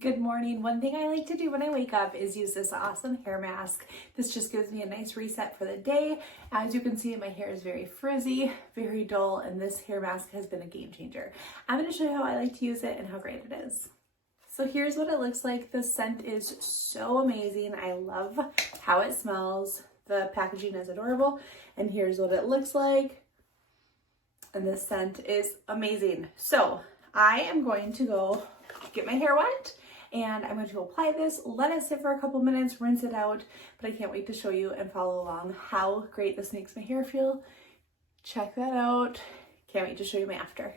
Good morning. One thing I like to do when I wake up is use this awesome hair mask. This just gives me a nice reset for the day. As you can see, my hair is very frizzy, very dull, and this hair mask has been a game changer. I'm going to show you how I like to use it and how great it is. So here's what it looks like. The scent is so amazing. I love how it smells. The packaging is adorable. And here's what it looks like. And the scent is amazing. So I am going to go get my hair wet and I'm going to apply this, let it sit for a couple minutes, rinse it out, but I can't wait to show you and follow along how great this makes my hair feel. Check that out. Can't wait to show you my after.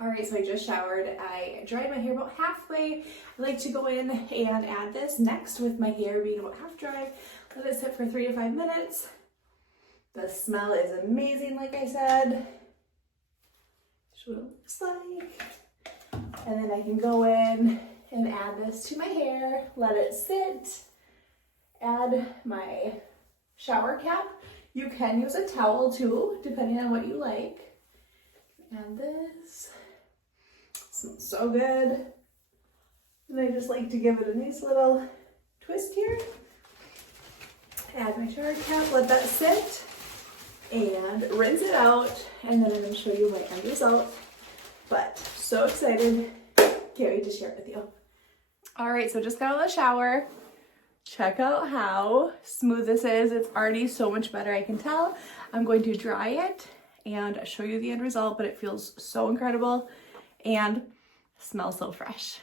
All right, so I just showered. I dried my hair about halfway. I like to go in and add this next with my hair being about half dry. Let it sit for 3 to 5 minutes. The smell is amazing, like I said. Show what it looks like. And then I can go in and add this to my hair, let it sit, add my shower cap. You can use a towel too, depending on what you like. Add this. Smells so good. And I just like to give it a nice little twist here. Add my shower cap, let that sit, and rinse it out. And then I'm going to show you my end result. But so excited. Can't wait to share it with you. All right, so just got out of the shower. Check out how smooth this is. It's already so much better, I can tell. I'm going to dry it and show you the end result, but it feels so incredible and smells so fresh.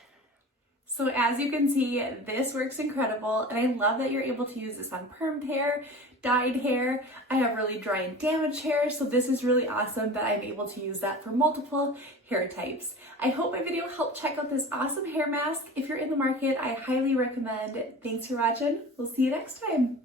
So as you can see, this works incredible, and I love that you're able to use this on permed hair, dyed hair. I have really dry and damaged hair, so this is really awesome that I'm able to use that for multiple hair types. I hope my video helped check out this awesome hair mask. If you're in the market, I highly recommend it. Thanks for watching. We'll see you next time.